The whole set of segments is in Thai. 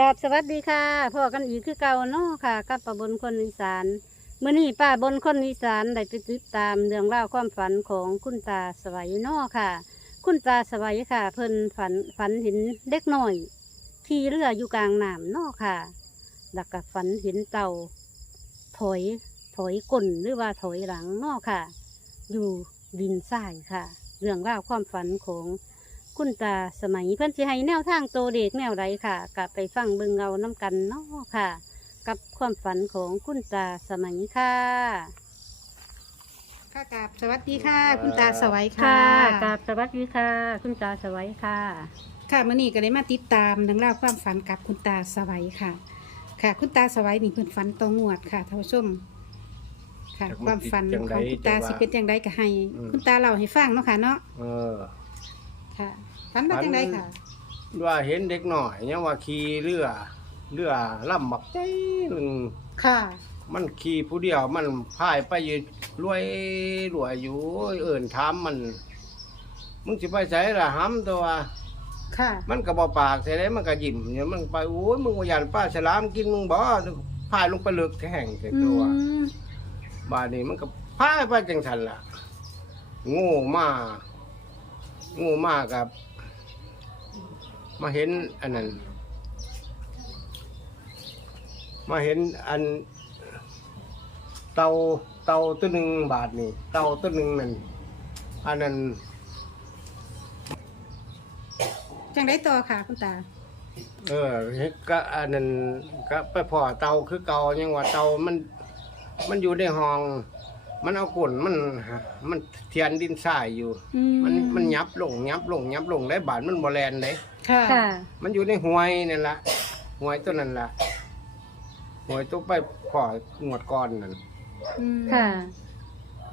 กับสวัสดีค่ะพ่อกันอีกคือเก่าเนาะค่ะ กับป้าบนคนอีสานเมื่อนี้ป้าบนคนอีสานได้ไปติดตามเรื่องราวความฝันของคุณตาสวัยเนาะค่ะ คุณตาสวัยค่ะ เพิ่นฝันฝันเห็นเด็กน้อยขี่เรืออยู่กลางน้ำเนาะค่ะแล้วก็ฝันเห็นเต่า ถอยถอยก้นหรือว่าถอยหลังเนาะค่ะ อยู่ดินทรายค่ะ เรื่องราวความฝันของ คุณตาสมัยเพื่อนสิให้แนวทางโตเด็กแนวไรค่ะกลับไปฟังเบิ่งเงาน้ำกันเนาะค่ะ กับความฝันของคุณตาสมัยค่ะค่ะกับสวัสดีค่ะ คุณตาสวัยค่ะค่ะกับสวัสดีค่ะ คุณตาสวัยค่ะค่ะมื่อนี้ก็ได้มาติดตามเรื่องราวความฝันกับคุณตาสวัยค่ะ ค่ะ คุณตาสวัยนี่เพิ่นฝันตองวดค่ะท่านผู้ชมค่ะจากความฝันจังขใดองคุณตาแต่ว่าสิเป็นอย่างไรก็ให้อืมคุณตาเล่าให้ฟังเนาะค่ะเนาะเออ ค่ะฝันว่าจังไรค่ะ ว่าเห็นเด็กหน่อยเนี่ยว่าขี่เรือ เรือล่ำบักใจหนึ่งค่ะ มันขี่ผู้เดียวมันพายไปอยืนรวยรวยอยู่เอิ่นถามมัน มึงสิไปใส่ละห้ำตัว ค่ะ มันก็บอปากใส่ได้มันก็ยิ้มเนี่ยมันไปโอ้ยมึงว่ายันป้าฉลามกินมึงบ่พายลงไปเลึกแห้งใส่อืตัวมบาดนี้มันก็พายไปจังสันล่ะ โง่มากโง่มากกับ มาเห็นอันนั้น มาเห็นอัน เตาเตาตัวหนึ่งบาทนี่ เตาตัวหนึ่งนั่นอันนั้นจังไรต่อค่ะคุณตา เออก็อันนั้นก็ไปพอเตาคือเก่ายังว่าเตามัน มันอยู่ในห้อง มันเอาก้นมันมันเทียนดินทรายอยู่ อืมันมันยับลงยับลงยับลงได้บาดมันบ่แลนเลยค่ะ ค่ะ มันอยู่ในห้วยนั่นละห้วยตัวนั้นละห้วยตัวไปพองวดก้อนนั่นอืมค่ะ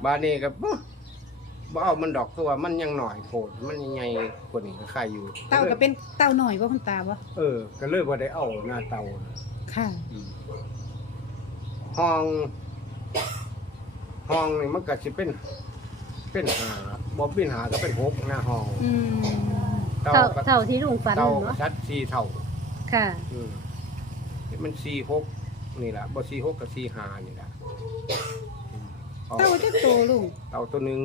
บาดนี้ก็บ่บ่เอามันดอกตัวมันยังหน่อยโผดมันยังใหญ่กว่านี้ก็ใครอยู่เต่าก็เป็นเต่าหน่อยว่าคุณตาบ่เออ ก็เลยบ่ได้เอาหน้าเตาค่ะ ห้อง ห้องนี่มันก็สิเป็น เป็นหาบ่เป็นหาก็เป็นหกหน้าห้องอืมเตาเท่าก็เท่าที่ลุงฝันเตาก็เนาะชัดสี่เท่าค่ะ อืมมันสี่หกนี่แหละบ่สี่หกกับสี่ห้านี่แหละอืมเอาเต่าจะโตลุงเตาตัวหนึ่ง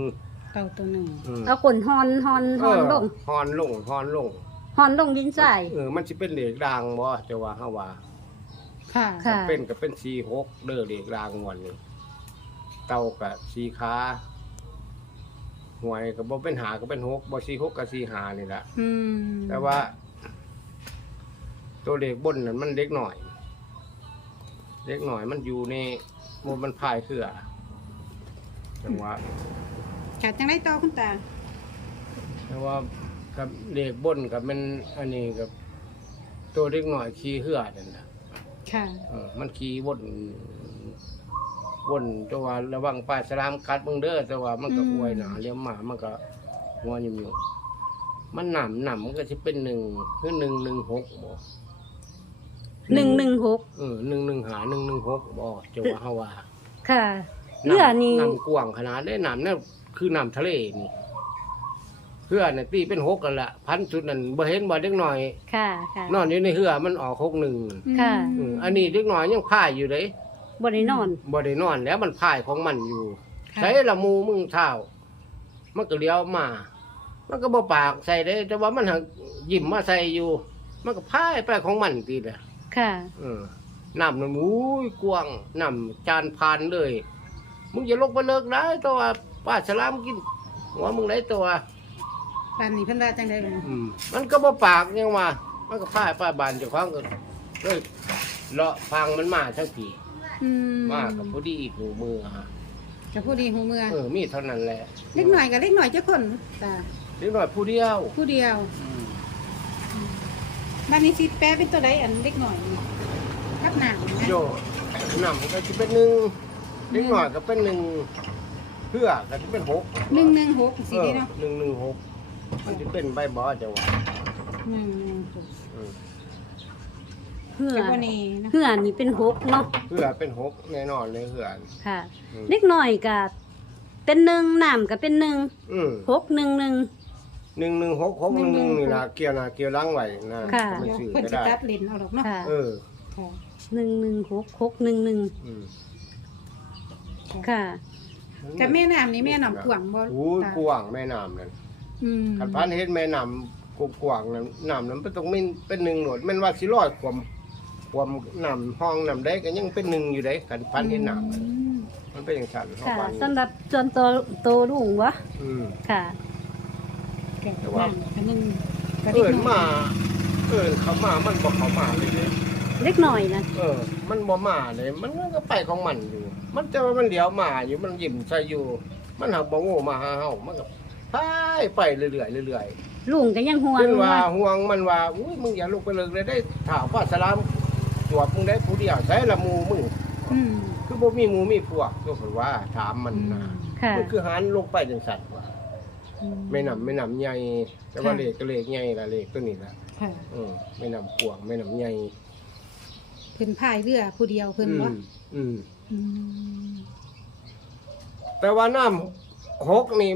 เต่าตัวหนึ่งอืมเอากลนฮอนฮอนฮอนลงเฮอนลงฮอนลงฮอนลงดินทราย เออมันสิเป็นเหล็กรางบ่จะว่าเฮาว่าค่ะ ค่ะ เป็นก็เป็นสี่หกเด้อเหล็กรางงวนนี่ เตากับสี่ขาหวยก็บ่เป็นหาก็เป็นหกบ่สี่หกกับสี่หานี่แหละอืมแต่ว่า ตัวเล็กบนนั้นมันเล็กหน่อย เล็กหน่อยมันอยู่ในมันมันพายเครือจังหวะค่ะจังไรต่อคุณตา แต่ว่ากับเล็กบนกับมันอันนี้กับตัวเล็กหน่อยขี่เหือนั่นนะค่ะ เออมันขี่วน วนแต่ว่าระวังปลาสลามกัดมึงเด้อแต่ว่ามันก็อืมอวยหนาเลี้ยมหมามันก็หัวยุ่มอยู่มันหนำหนำมันก็จะเป็นหนึ่งคือหนึ่งหนึ่งหกบ่หนึ่งหนึ่งหกเออหนึ่งหนึ่งหาหนึ่งหนึ่งหกบ่จะว่าเฮาว่าค่ะเรือนี่น้ำกว้างขนาดได้น้ำนั่นคือน้ำทะเลนี่เรือน่ะตีเป็นหกกันละพันจุดนั่นบ่เห็นบ่เด็กหน่อย ค่ะค่ะนอนอยู่ในเรือมันออกหกหนึ่งค่ะเอออันนี้เด็กหน่อยยังพายอยู่เลย บริโนอน บ่ได้นอนแล้วมันพายของมันอยู่ค่ะ ใช้ละมูมึงเท้ามันก็เลี้ยวมา มันก็บ่ปากใส่ได้ แต่ว่ามันหักยิ้มมาใส่อยู่ มันก็พายไปของมันตีแหละค่ะ เออน้ำน้ำอุ้ยกว้างน้ำจานพานเลย มึงอย่าลงไปเลิกได้ตัวป้าฉลามกินหัวมึงได้ตัวปานนี้เพิ่นว่าจังไดลุงอืมมันก็บ่ปากยังว่ามันก็พายป้าบานเจ้าของก็เลยเลาะฟังมันมาทั้งที อืมมากับผู้ดีอีกหูมือฮะกับผู้ดีหูเมืองเออมีเท่านั้นแหละเล็กหน่อยกับเล็กหน่อยเจ้าคนตาเล็กน้อยผู้เดียวผู้เดียวอืมบ้านนี้สิแปลเป็นตัวใดอันเล็กหน่อยนี่กับหนังนะโยน้ำก็จะเป็นหนึ่งเล็กน้อยก็เป็นหนึ่งเพื่อก็จะเป็นหกหนึ่งหนึ่งหกเอสิอได้เนาะหนึ่งหนึ่งหกมันจะเป็นใบบ่จะว่าหนึ่งหนึ่งหกอืม เหือแต่วันนี้เนาะเหือนี่เป็นหกเนาะเพื่อเป็นหกแน่นอนเลยเพื่อน ค่ะ อืม เล็กหน่อยกับเป็นหนึ่งน้ำกับเป็นหนึ่งอืมหกหนึ่งหนึ่ง หนึ่งหนึ่งหกหกหนึ่งหนึ่งนี่ล่ะเกี่ยวหน้าเกี่ยวหลังไว้นะค่ะมันเดี๋ยวซื้อเพิ่นก็สิได้ตัดเลนเอาดอกเนาะค่ะเออค่ะหนึ่งหนึ่งหกหกหนึ่งหนึ่งอืมค่ะ กับแม่น้ำนี่แม่น้ำกวางบ่โอ้ยตากว้างแม่น้ำนั่นอืมคันพันเฮ็ดแม่น้ำกว้างๆนั่นน้ำนั้นมันต้องมีเป็นหนึ่งโหนดแม่นว่าสิร้อยความ ความน้ำห้องน้ำได้ก็ยังเป็นหนึ่งอยู่ได้คันพันเฮ็ดน้ำนั่นอืมมันเป็นอย่างนั้นค่ะเฮาว่าสำหรับจนโตโตลุงวะอืม ค่ะแก่น้ำอันหนึงก็เอิ้นด็กน้มาเอิ้นเขามามันบ่เข้ามาเลยเด้เล็กหน่อยนะเออ มันบ่มาเลยมันก็ไปของมันอยู่ มันแต่ว่ามันเดี๋ยวมาอยู่มันยิ้มใส่อยู่ มันหักบ่โง่มาหาเฮามันก็ไปไปเรื่อยๆเรื่อยลุงก็ยังห่วๆงเป็นว่าว่าห่วงมันว่าอุ้ยมึงอย่าลุกไปเลยเลยได้ถามว่าสลาม จวบมึงได้ผู้เดียวใช้ละหมูมึงำอืมคือบ่มีหมูมีพวกก็คือว่าถามมันนะค่ะมันคือหันลงไปจังซั่นว่าไม่นำไม่นำใหญ่แต่ว่าเลขก็เลขใหญ่ละเลขตัวนี้ละค่ะอือไม่นำกวางไม่นำใหญ่เพิ่นพายเรือผู้เดียวเพิ่นอืบ่มอืมอืมแต่ว่าน้ำหกนี่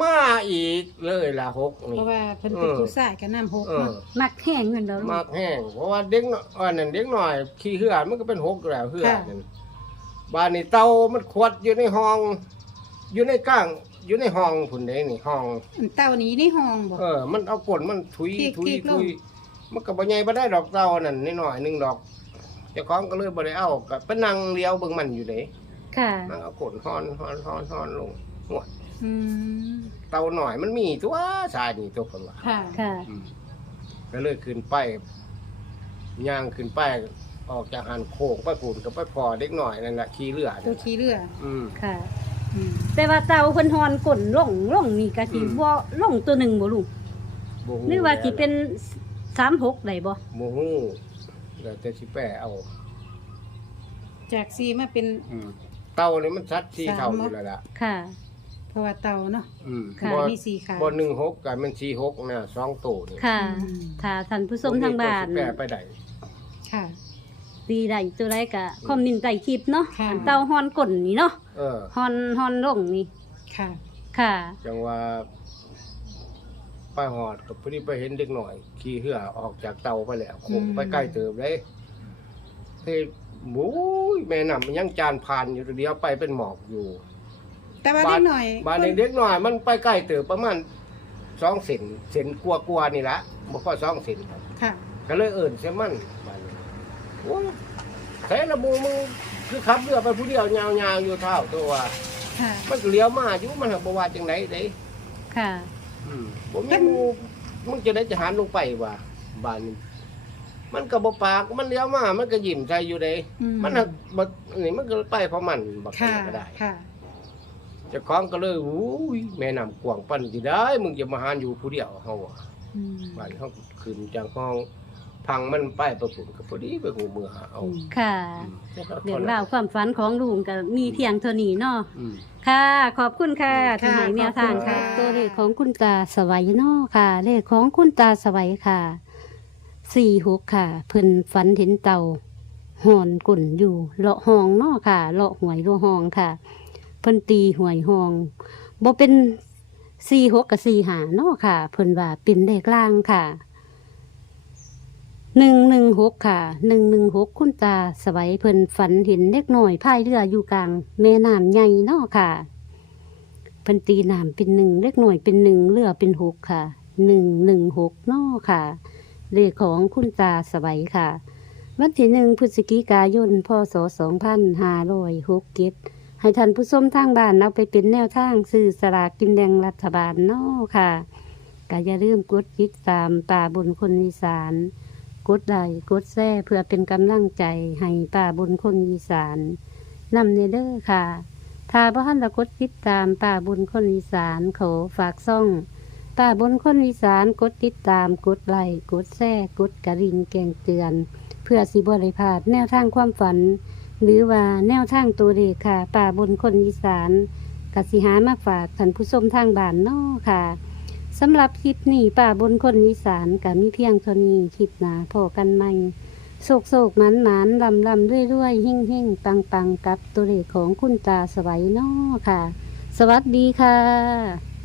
มาอีกเลยล่ะหกเพนี่ ราะว่าเพิ่นเป็นเออผู้ชายกับน้ำหกเออ เนาะมักแห้งเงินเด้อลุงมากแห้งเพราะว่าเด็กน้อยอันนั้นเด็กหน่อยขี้เหือดมันก็เป็นหกแล้วเหือดนั่นบ้านนี่เตามันขวดอยู่ในห้อง อยู่ในก้างอยู่ในห้องผุนเด้นี่ห้อง อันเต้านี้ในห้องบ่ เออ มันเอาก้นมันถุยคลิกถุยคลิกลง ถุยมันก็บ่ใหญ่บ่ได้ดอกเตานั่นนิดหน่อยหนึงดอกเจ้าของก็เลยบ่ได้เอาก็ไปนั่งเลี้ยวเบิ่งมันอยู่เด้ค่ะ นั่งเอาก้นฮ้อนฮ้อนฮ้อนฮ้อนลงหัว อืมเตาหน่อยมันมีตัวสายนี่ตัวคนว่าค่ะ ค่ะ อืมก็เลยขึ้นไปย่างขึ้นไปออกจากหันโค้งไปฝุ่นก็ไปพอเด็กหน่อยนั่นแหละขี่เรือตัวขี่เรืออืม ค่ะ อืมแต่ว่าเต่าเพิ่นฮอนก้นลงลงนี่ก็สิอืม บ่ลงตัวหนึ่งบ่ลุงบ่ฮู้หรือว่าสิเป็นสามหกได้บ่บ่ฮู้แล้วแต่สิแปะเอา จากซีมาเป็น อืมเต่านี่มันชัดที่สามเท่าอเนอะยู่แล้วล่ะค่ะเพ ราะว่าเต่าเนาะอืมค่ะ บ่มีสีขาบ่หนึ่งหกกับมันสี่หกนะสองตัวนี่ค่ะอืมถ้าท่านผู้ชมทางบ้าน บ่มีตัวสิแปะไปได้ค่ะ ตีได้ตัวใดก็คอมเมนต์ใต้คลิปเนาะค่ะ อันเต่าฮอนก้นนี่เนาะเออ ฮอนฮอนลงนี่ ค่ะ ค่ะ จังว่าไปหอดกับพอดีไปเห็นเด็กหน่อย ขี่เหือออกจากเตาไปแล้วโคงไปใกล้เติมเลยเฮ้ยบู๊ยแม่น้ำมันยังจานผ่านอยู่เดียวไปเป็นหมอกอยู่ แต่ว่าเล็กหน่อยบ้านเด็กหน่อย มันไปใกล้เติมประมาณสองเซนเซนกลัวกลัวาๆนี่ละบ่พอสองเซนครับค่ะ ก็เลยเอิ่นเสียมันบ้านนี้โอ้ยแท้ละมูมึงคือขับเรือไปผู้เดียวยาวๆอยู่เท่าตัวค่ะ มันก็เลี้ยวมาอยู่มันหักบว่าจังไหนเด้ค่ะอืมผมยังมูมึงจะได้จะหันลงไปว่าบ้านนี้มันก็บ่ปากมันเลี้ยวมา มันก็ยิ้มใส่อยู่เด้ อืมมันหักบ่นี่มันก็ไปเพราะมันบักค่ะ ก็ได้ ค่ะ เจ้าของก็เลยอู้ยแม่น้ำกวางปั่นสิได้ มึงจะมาหาอยู่ผู้เดียวเฮาอะอืมบ้านเฮาขึ้นจากห้องพังมันไปประฝุ่นก็พอดีไปหูมือหาเอาอืมค่ะอืมเรื่องราวความฝันของลุงก็มีเพียงเท่านี้เนาะ อืม ค่ะ ขอบคุณค่ะค่ะที่ให้แนวทางขอบคุณค่ะค่ะ ตัวเลขของคุณตาสวัยเนาะค่ะ เลขของคุณตาสวัยค่ะสี่หกค่ะ เพิ่นฝันเห็นเต่าหอนกุ่นอยู่เลาะห้องเนาะค่ะเลาะหวยเลาะห้องค่ะเพิ่นตีหวยหองบ่เป็นสี่หกกับสี่หาเนาะค่ะ เพิ่นว่าเป็นเลขล่างค่ะหนึ่งหนึ่งหกค่ะหนึ่งหนึ่งหกคุณตาสวัยเพิ่นฝันเห็นเล็กหน้อยพายเรืออยู่กลางแม่น้ำใหญ่เนาะค่ะเพิ่นตีน้ำเป็นหนึ่งเล็กหน่อยเป็นหนึ่งเรือเป็นหกค่ะหนึ่งหนึ่งหกเนอค่ะเลขของคุณตาสวัยค่ะ วันที่หนึ่งพฤศจิกายนพศสองพันห้าร้อยหกเจ็ด ให้ท่านผู้ชมทางบ้านเอาไปเป็นแนวทางซื้อสลากกินแดงรัฐบาลเนอค่ะก็อย่าลืมกดติดตามป่าบนคนอีสาน กดไลค์กดแซ่เพื่อเป็นกำลังใจให้ป่าบนคนอีสานนำเนเด้อค่ะ ถ้าบ่ทันจะกดติดตามป่าบุญคนอีสานขอฝากซ่องป่าบุญคนอีสานกดติดตามกดไลค์กดแชร์กดกระดิ่งแจ้งเตือน เพื่อสิบ่ได้พาดแนวทางความฝัน หรือว่าแนวทางตัวเลขค่ะป่าบุญคนอีสานกสิหามาฝากท่านผู้ชมทางบ้านเนอค่ะสำหรับคลิปนี้ป่าบนคนอีสานก็มีเพียงเท่านี้คลิปหนาพอกันใหม่โศกโศกหมันหมันลำลำด้วยด้วยหิ่งหิ่งปังปังกับตัวเลขของคุณตาสวัยเนอค่ะ สวัสดีค่ะ